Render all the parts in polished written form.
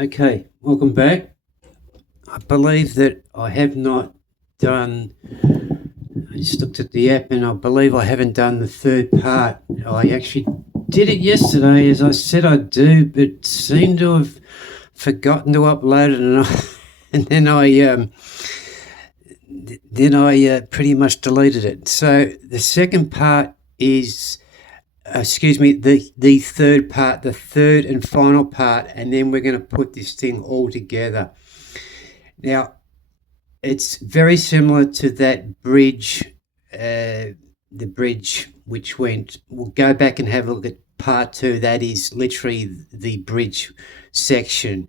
Okay, welcome back. I believe that I have not done, I just looked at the app and I believe I haven't done the third part. I actually did it yesterday as I said I'd do, but seemed to have forgotten to upload it and then I pretty much deleted it. So the second part is the third part, the third and final part, and then we're going to put this thing all together. Now, it's very similar to that bridge, the bridge which went. We'll go back and have a look at part two. That is literally the bridge section,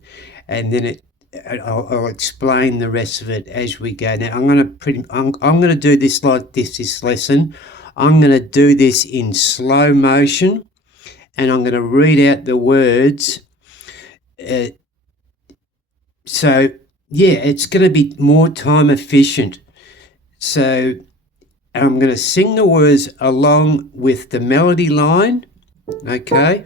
and then I'll explain the rest of it as we go. Now, I'm going to do this like this lesson. I'm going to do this in slow motion, and I'm going to read out the words. So yeah, it's going to be more time efficient. So I'm going to sing the words along with the melody line, okay?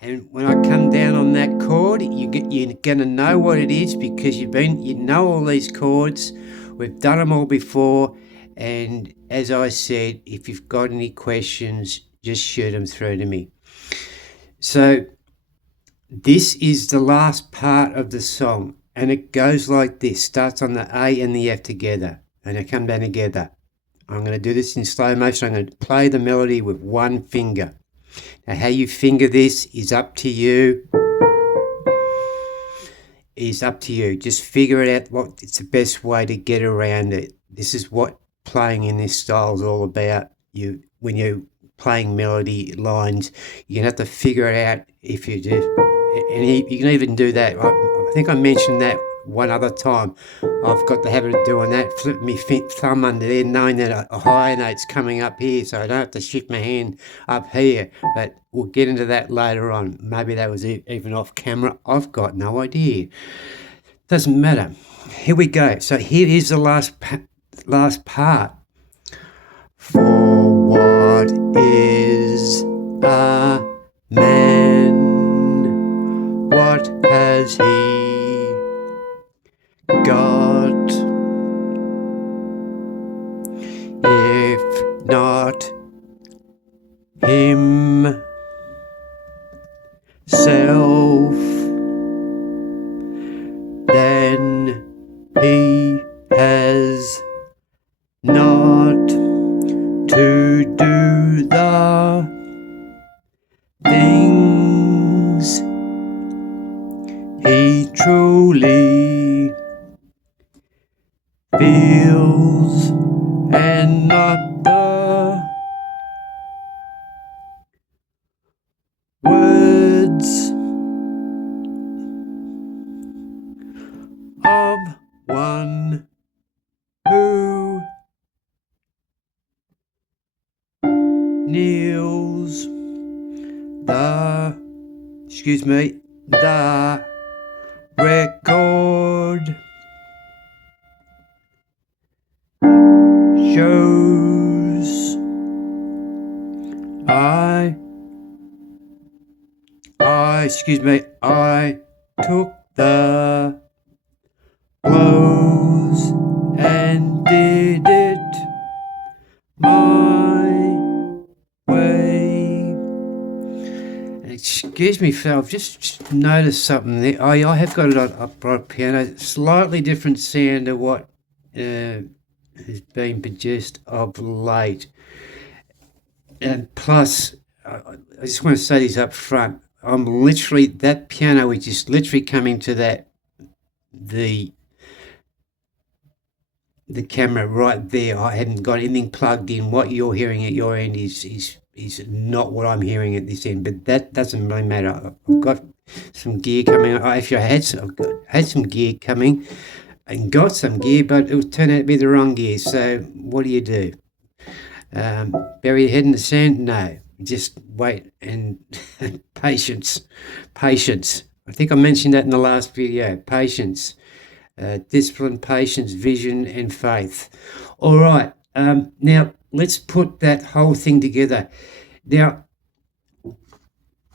And when I come down on that chord, you're going to know what it is because you know all these chords. We've done them all before. And as I said, if you've got any questions, just shoot them through to me. So this is the last part of the song, and it goes like this. Starts on the A and the F together, and they come down together. I'm going to do this in slow motion. I'm going to play the melody with one finger. Now, how you finger this is up to you. Is up to you. Just figure it out. What it's the best way to get around it. This is what playing in this style is all about. When you're playing melody lines, you're gonna have to figure it out. If you do, and you can even do that. I think I mentioned that one other time. I've got the habit of doing that, flip my thumb under there, knowing that a higher note's coming up here, so I don't have to shift my hand up here. But we'll get into that later on. Maybe that was even off camera. I've got no idea. Doesn't matter. Here we go. So here is the last part. For what is a man? What has he got? If not himself, then he has not to do the things he truly feels, and not the words of one who kneels the record shows I took the blows and did it my way. Excuse me, Phil, I've just noticed something there. I have got it on upright piano, slightly different sound to what has been produced of late. And plus, I just want to say this up front. That piano is just literally coming to the camera right there. I haven't got anything plugged in. What you're hearing at your end is not what I'm hearing at this end, but that doesn't really matter. I've got some gear coming. I've had some gear coming and got some gear, but it will turn out to be the wrong gear. So what do? Bury your head in the sand? No, just wait and patience. I think I mentioned that in the last video. Patience, discipline, patience, vision, and faith. All right. Now let's put that whole thing together. Now,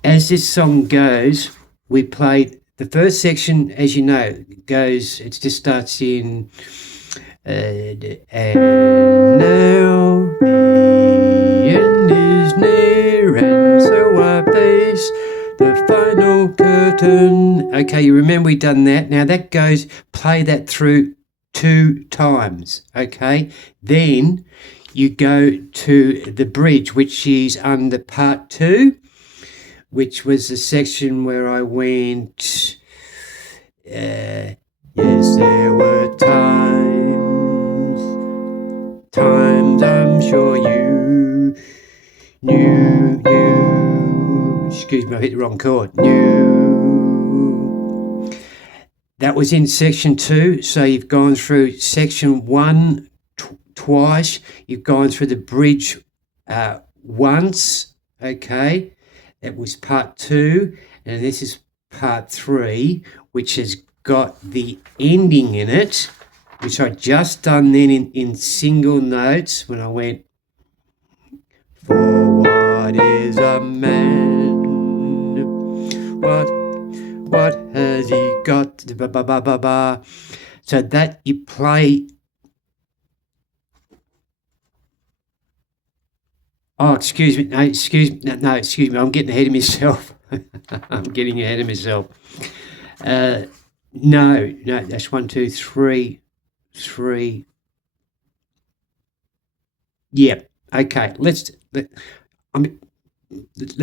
as this song goes, we played the first section, as you know, goes, it just starts in, and now the end is near, and so I face the final curtain. Okay, you remember we done that. Now that goes, play that through 2 times, okay? Then you go to the bridge, which is under part 2, which was the section where I went, yes, there were times I'm sure you knew, excuse me, I hit the wrong chord, knew. That was in section 2, so you've gone through section 1 twice, you've gone through the bridge once, okay? That was part 2, and this is part 3, which has got the ending in it, which I just done then in single notes when I went, for what is a man? What has he got? Ba, ba, ba, ba, ba. So that you play. Oh, excuse me. No, excuse me. No, excuse me. I'm getting ahead of myself. I'm getting ahead of myself. No, that's 1, 2, 3. Yeah. Okay. Let's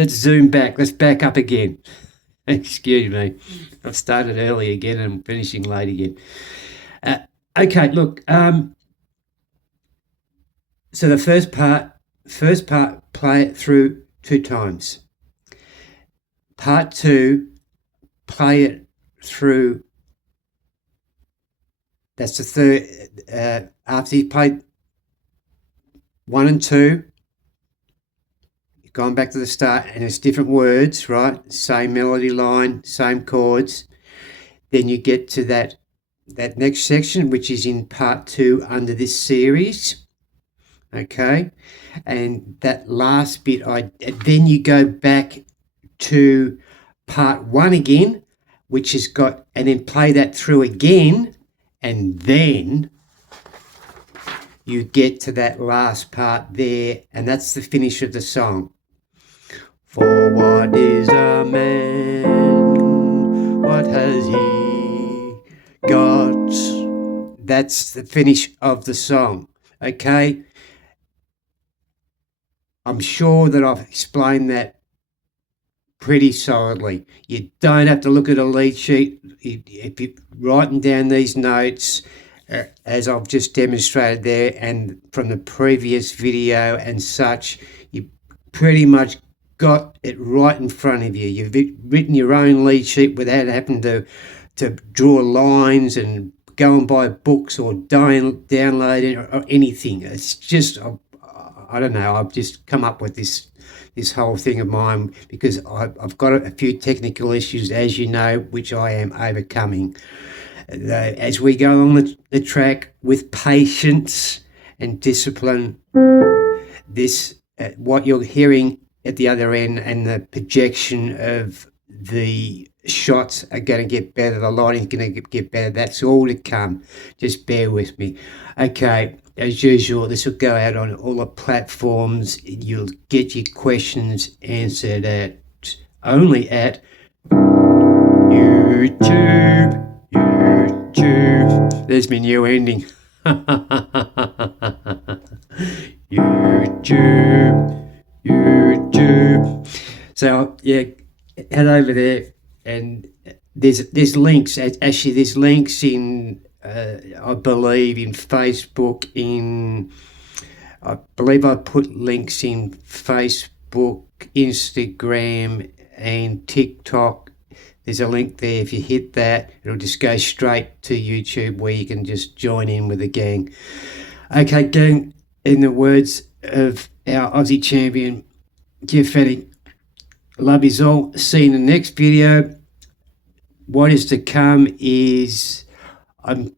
zoom back. Let's back up again. Excuse me. I've started early again and I'm finishing late again. Okay. Look. So the first part, play it through 2 times. Part 2, play it through. That's the third. After you played 1 and 2, you've gone back to the start, and it's different words, right? Same melody line, same chords. Then you get to that next section, which is in part 2 under this series. Okay, and that last bit, then you go back to part 1 again, which has got, and then play that through again, and then you get to that last part there, and that's the finish of the song. For what is a man? What has he got? That's the finish of the song. Okay. I'm sure that I've explained that pretty solidly. You don't have to look at a lead sheet. If you're writing down these notes, as I've just demonstrated there, and from the previous video and such, you pretty much got it right in front of you. You've written your own lead sheet without having to draw lines and go and buy books or download it or anything. It's just, I don't know, I've just come up with this whole thing of mine because I've got a few technical issues, as you know, which I am overcoming. As we go along the track with patience and discipline, this what you're hearing at the other end and the projection of the shots are going to get better, the lighting's going to get better. That's all to come. Just bear with me. Okay, as usual, this will go out on all the platforms. You'll get your questions answered only at YouTube. There's my new ending. YouTube. So yeah, head over there, and there's links. Actually, there's links in I believe in Facebook. I believe I put links in Facebook, Instagram, and TikTok. There's a link there. If you hit that, it'll just go straight to YouTube where you can just join in with the gang. Okay, gang, in the words of our Aussie champion, Jeff Fetty, love yous all. See you in the next video. What is to come is I'm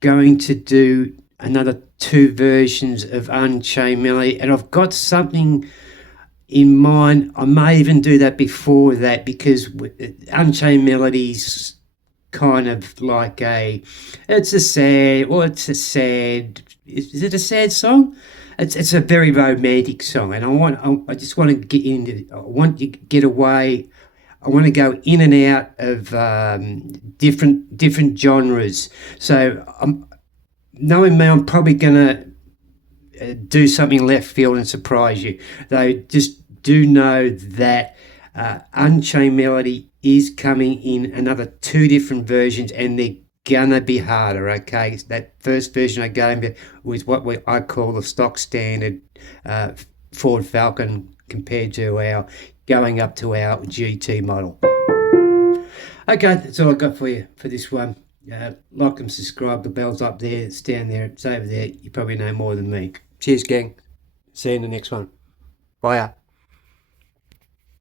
going to do another 2 versions of Unchained Melody, and I've got something in mind. I may even do that before that, because Unchained Melodies kind of like it's a sad, is it a sad song? It's a very romantic song, and I just want to get into, I want to get away, I want to go in and out of different genres. So knowing me, I'm probably gonna do something left field and surprise you. Though just do know that Unchained Melody is coming in another 2 different versions, and they're gonna be harder. Okay, that first version I gave you was what I call the stock standard Ford Falcon, compared to our going up to our GT model. Okay, that's all I got for you for this one. Like and subscribe. The bell's up there. It's down there. It's over there. You probably know more than me. Cheers, gang. See you in the next one. Bye.